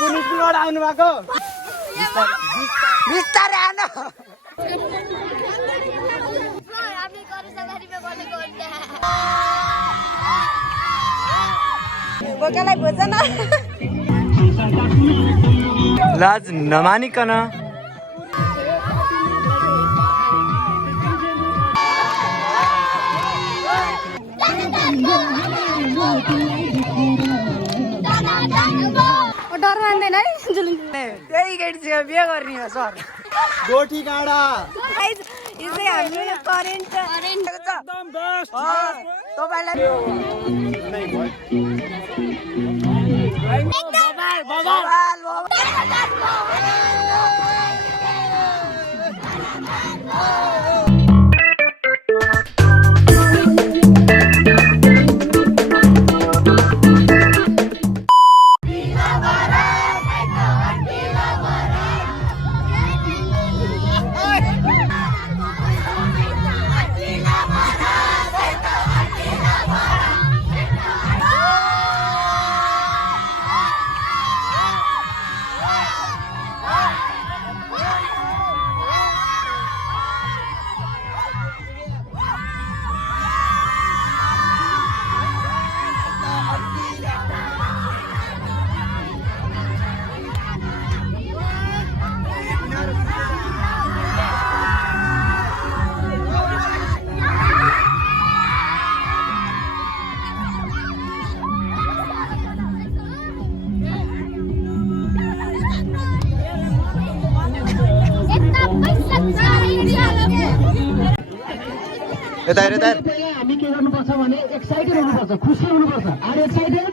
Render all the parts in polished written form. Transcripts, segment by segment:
कुन स्कुलबाट आउनु भएको बिस्तारै आउनु बोकालाई भोजन लाज नमानिकन डर मान्दैन है त्यही केटीसँग बिहे गर्ने हो सर गोठी काँडा यो चाहिँ हाम्रो करेन्ट यता हेर हामी के गर्नुपर्छ भने एक्साइटेड हुनुपर्छ खुसी हुनुपर्छ आर excited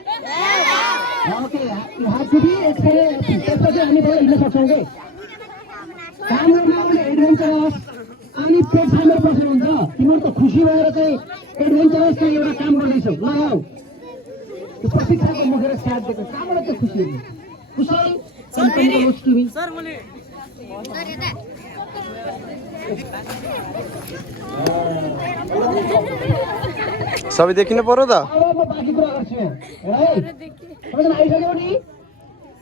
okay you have to be excited त्यसपछि हामी पनि हिँड्न सक्छौँ के काम गर्नु एडभेन्चरस अनि पेट सामेल पछि हुन्छ तिमीहरू त खुसी भएर चाहिँ एडभेन्चरस चाहिँ एउटा काम गर्दैछौ ल आऊ त्यो प्रशिक्षणको मुखेर साथ दिएको कहाँबाट चाहिँ खुसी हुन्छ खुसी सर मैले सबै देखिनु पर्यो त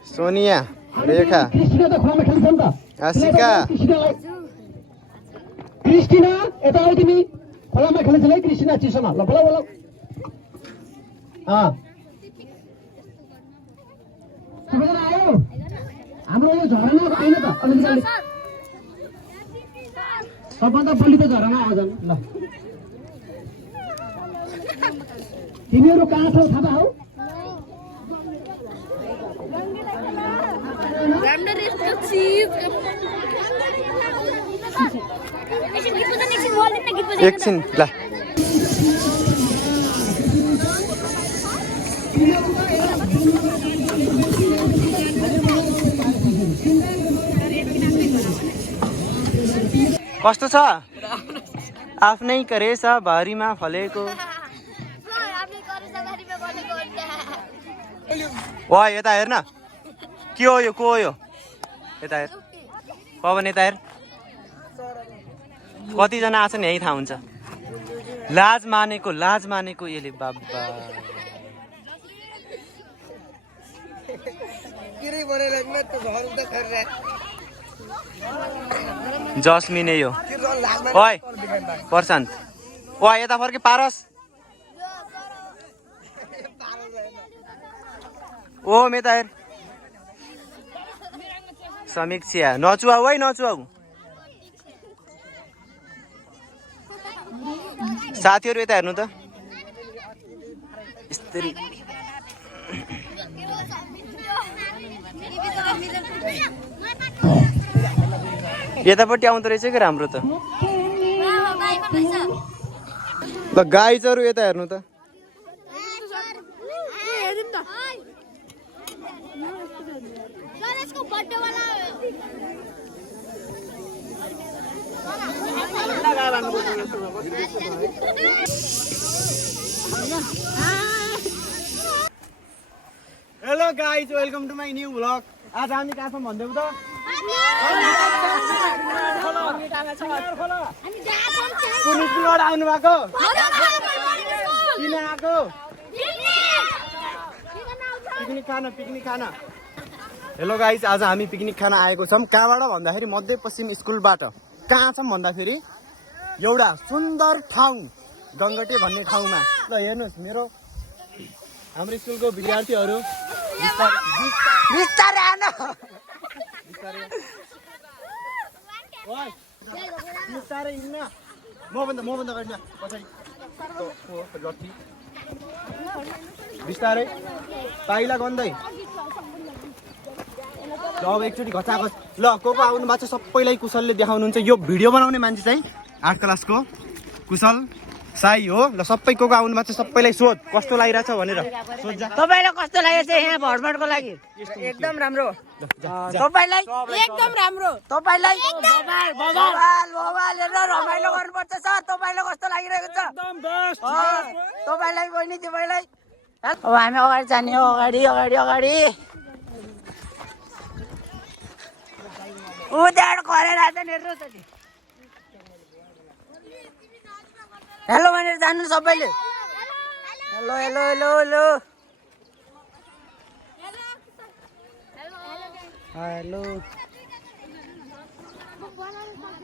सोनिया रेखा आशिका क्रिस्टिना यता आऊ तिमी खोलामा खेल्छ है क्रिस्टिना चिसोमा ल बोला बोला सबैजना आयो हाम्रो यो झरनाको आइन त अलिकति सबभन्दा बढी त झरना आउँछन् ल तिमीहरू कहाँ छौ थाहा हौ एकछिन ल कस्तो छ आफ्नै करेछ भारीमा फलेको वा यता हेर्न के हो यो को हो यो यता हेर पवन यता हेर कतिजना आछन् यही थाहा हुन्छ लाज मानेको यसले बाबा जस्मिन यो ओइ प्रशान्त वा यता फर्के पारस ओ मेता हेर समीक्षा नचुवाऊ है नचुवाऊ साथीहरू यता हेर्नु त स्त्री यतापट्टि आउँदो रहेछ कि राम्रो त ल गाई चरु यता हेर्नु त hello guys welcome to my new vlog आज हामी कहाँ छौँ भन्दै त कुन स्कुलबाट आउनु भएको किन आएको पिकनिक खान हेलो गाइस, आज हामी पिकनिक खान आएको छौँ। कहाँबाट भन्दाखेरि मध्यपश्चिम स्कुलबाट। कहाँ छौँ भन्दाखेरि एउटा सुन्दर ठाउँ गङ्गटे भन्ने ठाउँमा। ल हेर्नुहोस् हाम्रो स्कुलको विद्यार्थीहरू बिस्तारै हिँड्न। म भन्दा गर्दिन पछाडि बिस्तारै पाइला गन्दै। अब एकचोटि घचाघच। ल को आउनु भएको छ सबैलाई कुशलले देखाउनुहुन्छ। यो भिडियो बनाउने मान्छे चाहिँ 8 क्लासको कुशल साई हो। ल सबै को आउनु भएको छ सबैलाई सोध कस्तो लागिरहेछ भनेर सोध जा। तपाईलाई कस्तो लागेछ यहाँ भ्रमणको लागि? एकदम राम्रो। तपाईलाई एकदम राम्रो। तपाईलाई बबाल हेरेर रमाइलो गर्नुपर्छ सर। तपाईलाई कस्तो लागिरहेको छ? एकदम बेस्ट। तपाईलाई बहिनी तिमीलाई। अब हामी अगाडि जाने हो। अगाडि उदाहरण गरेर हेर्नुहोस् त। हेलो भनेर जानु सबैले। हेलो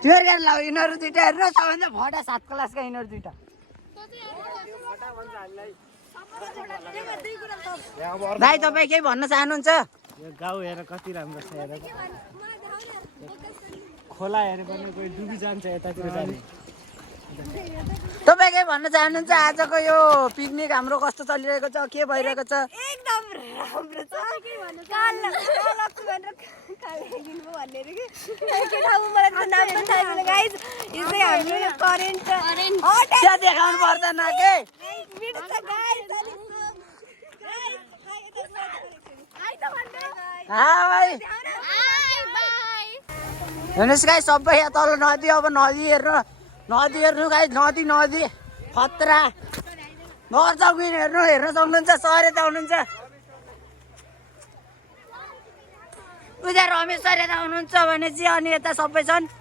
त्यो गरेर ल यिनीहरू दुइटा हेर्नुहोस्। सबभन्दा फटा 7 क्लासका यिनीहरू दुइटा। भाइ तपाईँ केही भन्न चाहनुहुन्छ? यो गाउँ हेर कति राम्रो छ। हेर खोला हेरे पनि कोही डुबी जान्छ यतातिर जाने। तपाईँ के भन्न चाहनुहुन्छ? आजको यो पिकनिक हाम्रो कस्तो चलिरहेको छ? के भइरहेको छ? एकदम राम्रो छ। यो चाहिँ हाम्रो यो करेन्ट त्यहाँ देखाउनु पर्दैन के? हेर्नुहोस् गाई सबै यहाँ तल नदी। अब नदी हेर्नु गाई। नदी खतरा। नगर चौकिन हेर्न सक्नुहुन्छ। सर यता हुनुहुन्छ। उता रमेश सर यता हुनुहुन्छ भने चाहिँ अनि यता सबै छन्।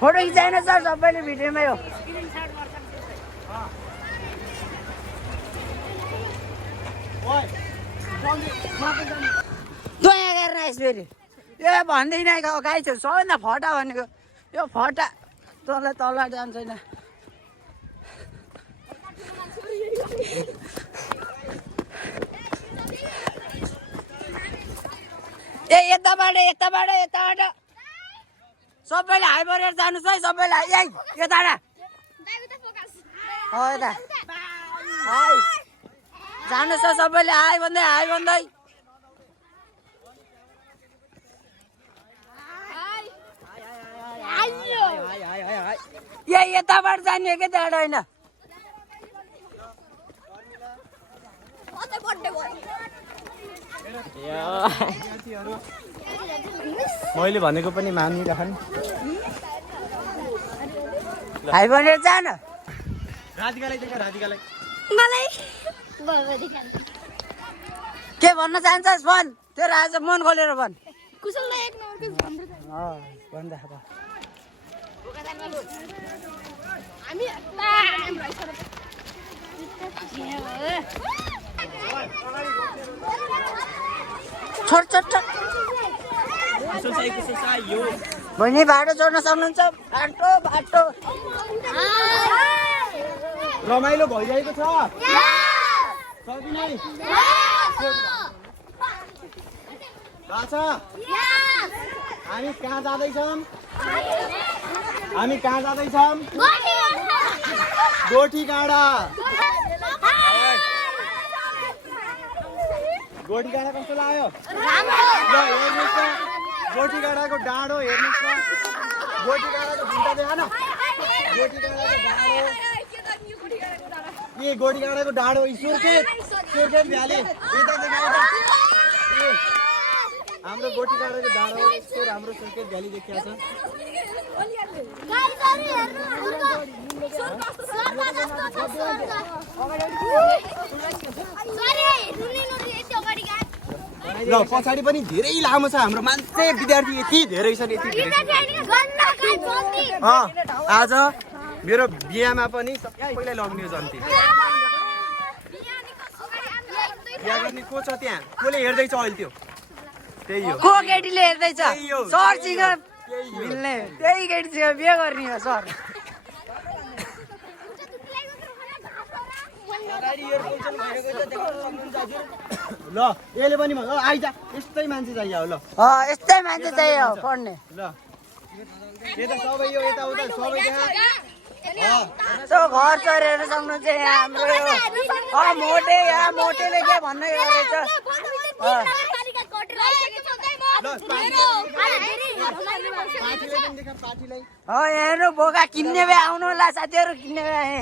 फोटो खिचाएन सर सबैले भिडियोमै हो। दया गरेर आइस फेरि यो भन्दैन गाई छ सबैभन्दा फटा भनेको यो फटा। तल जान्छ छैन। यताबाट सबैले हाई बरेर जानुहोस् है। सबैले यता जानुहोस् त सबैले हाई भन्दै। यताबाट जाने के त्यहाँबाट होइन। मैले भनेको पनि मानिराखन्। हाई भनेर जान। राधिकालाई के भन्न चाहन्छस् भन्? तेरो आज मन खोलेर भन्। छोड बहिनी बाटो छोड्न सक्नुहुन्छ? बाटो रमाइलो भइरहेको छ। हामी कहाँ जाँदैछौँ? गोठी गाडा कस्तो लाग्यो? ल हेर्नुहोस् त गोठी गाडाको डाँडो हेर्नुहोस् न। गोठी गाडाको भिन्टा देखा न। गोठी गाडाको डाँडो सुर्खेत भ्याली हाम्रो गोठी गाडाको डाँडो हाम्रो सुर्खेत भ्याली देखिया छ। ल पछाडि पनि धेरै लामो छ। हाम्रो मान्छे विद्यार्थी यति धेरै छन्। आज मेरो बिहामा पनि सबैलाई लग्ने जन्ती बिहा गर्ने को छ त्यहाँ कसले हेर्दैछ अहिले त्यो त्यही हो को केटीले हेर्दैछ सरसँग मिल्ने त्यही केटीसँग बिहे गर्ने हो सर ल यसले पनि भन्छ आइज यस्तै मान्छे चाहियो ल यस्तै मान्छे चाहियो पढ्ने ल यता सबै यो यता उता सबै सो घर चोरेर सक्नु चाहिँ यहाँ हाम्रो मोटे यहाँ मोटेले के भन्दै गरेछ हेर्नु बोका किन्ने भए आउनु होला साथीहरू किन्ने भए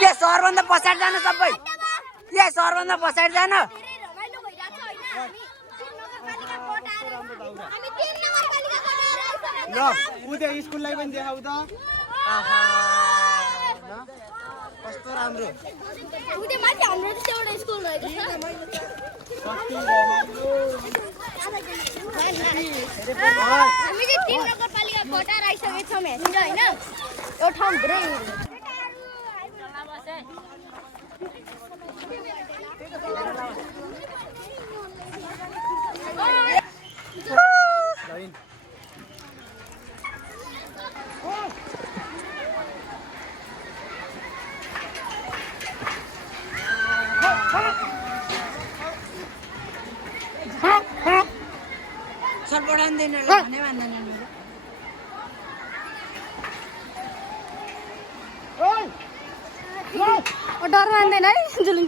के सरभन्दा पछाडि जानु सबै के सरभन्दा पछाडि जानु ल उता स्कुललाई पनि देखाउ त कस्तो राम्रो हामीले 3 नगरपालिका कोटा राखिसकेका छौँ हेर्नु हैन यो ठाउँ धेरै सर पढाउँदैन भने भन्दैन डर मान्दैन है जुलुङ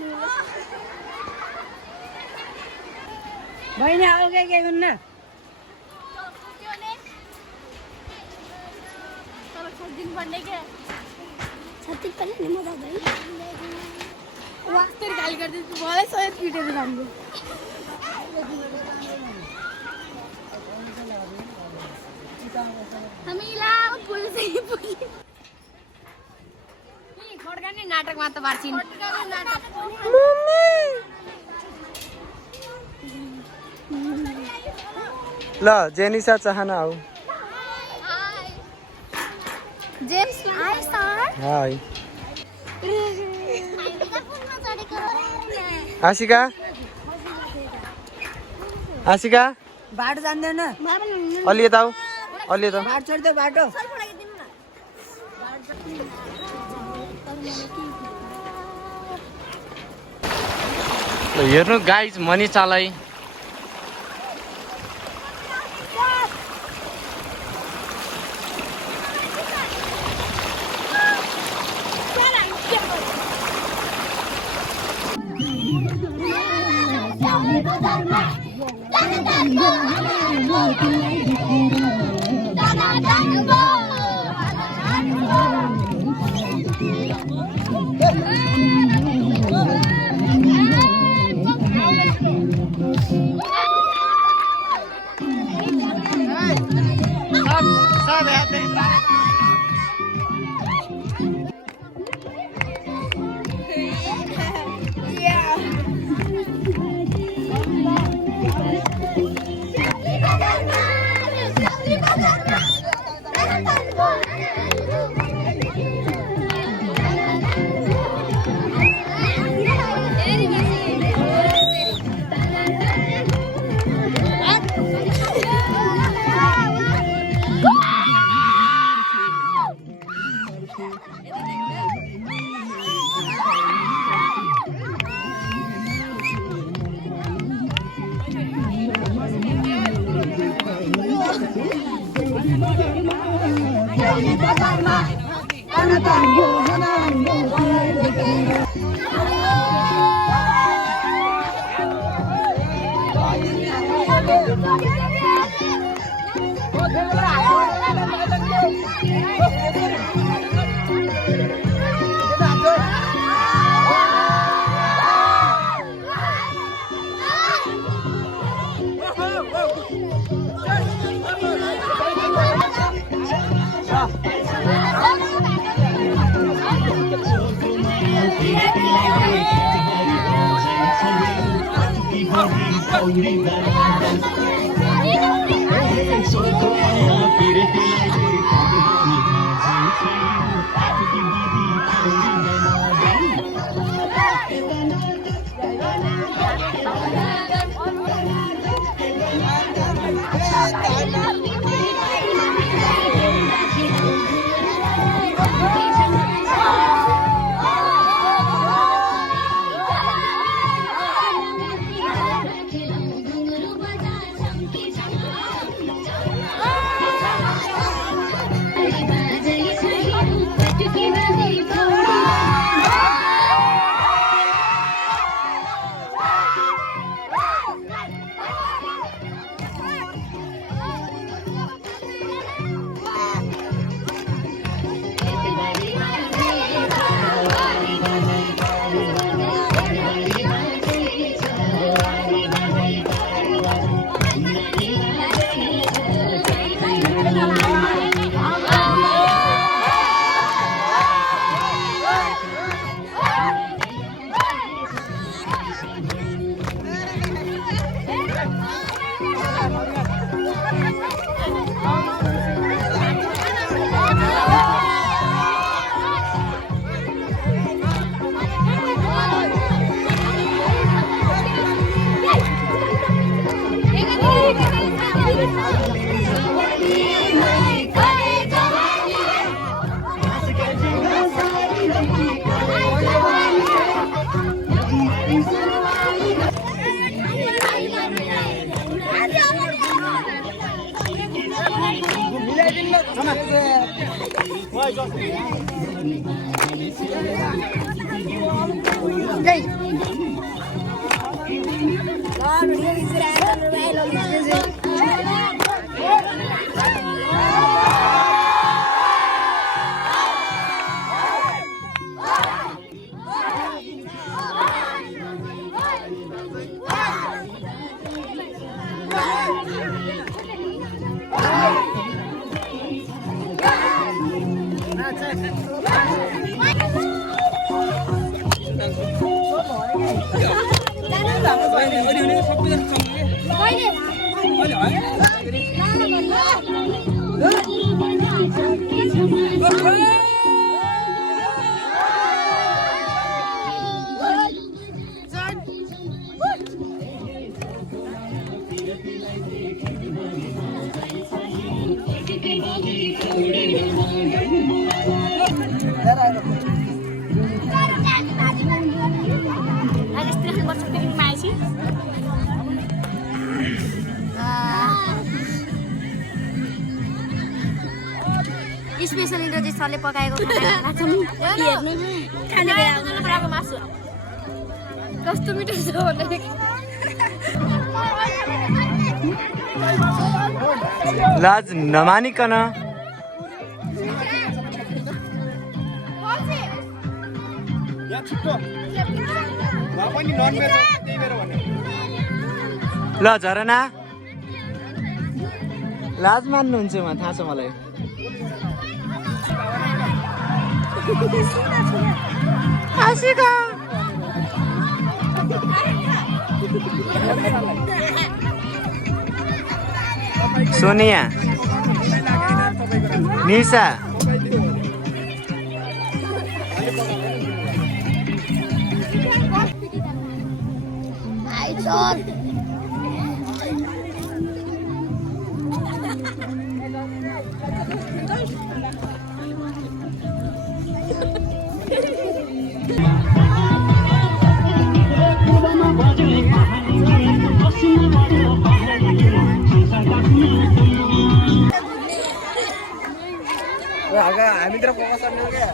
बहिनी आऊ के हुन्न छत्ती पनि नि मजा भयो वास्तर गाली गर्दैछु मलाई सहित पिटेर राम्रो हामीला पुलिस खड्काने नाटकमा त पार्छिन् ल जेनिसा चाहना आऊ James hi sir hi Ashika Ashika बाटो जान्दैन अलि यता आऊ अलि यता बाटो छोड्दै बाटो हेर्नु गाइज मनिषालाई स्पेसली चाहिँ सरले पकाएको हेर्नु खाने बेलाको मासु कस्तो मिठो छ भने लाज नमानिकन ल झरना लाज मान्नुहुन्छ म थाहा छ मलाई सोनिया निशा हामीतिर फोकस गर्ने क्या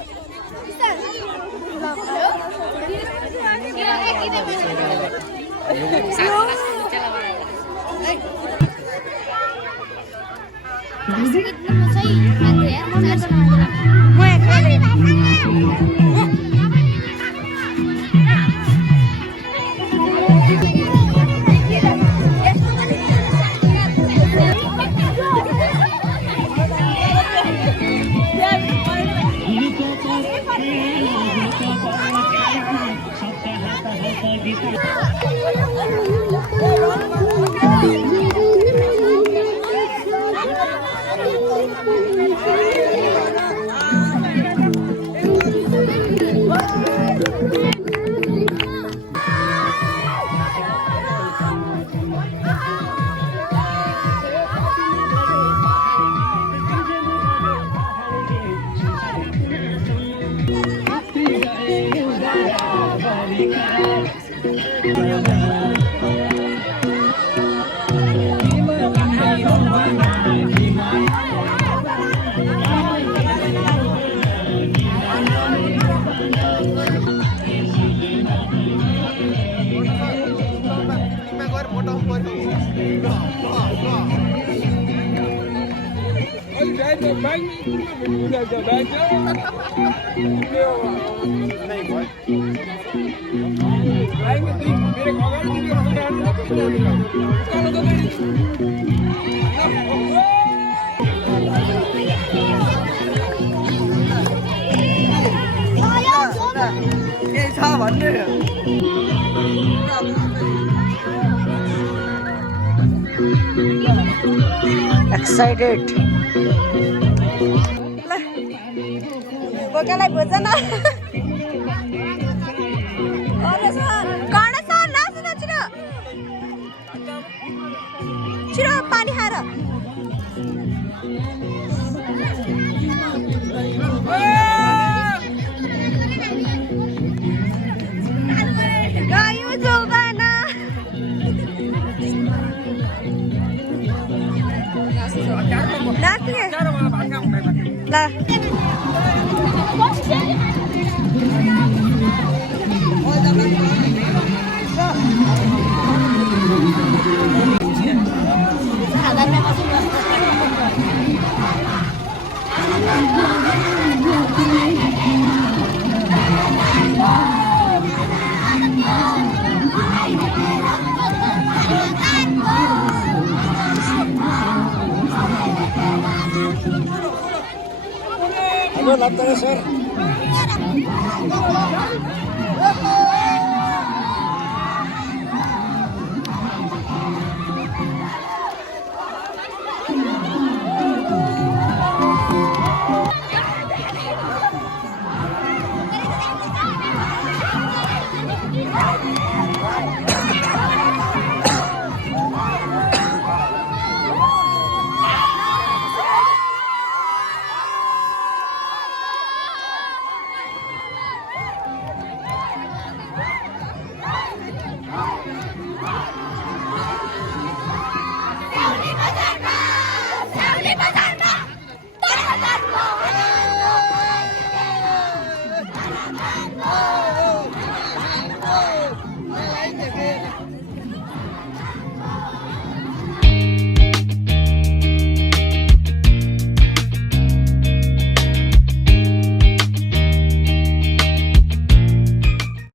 Thank you. केही छ भन्नु एक्साइटेड बोकालाई भोजन छिटो पानी खाएर गयो जोगाना Halo, lantai sir.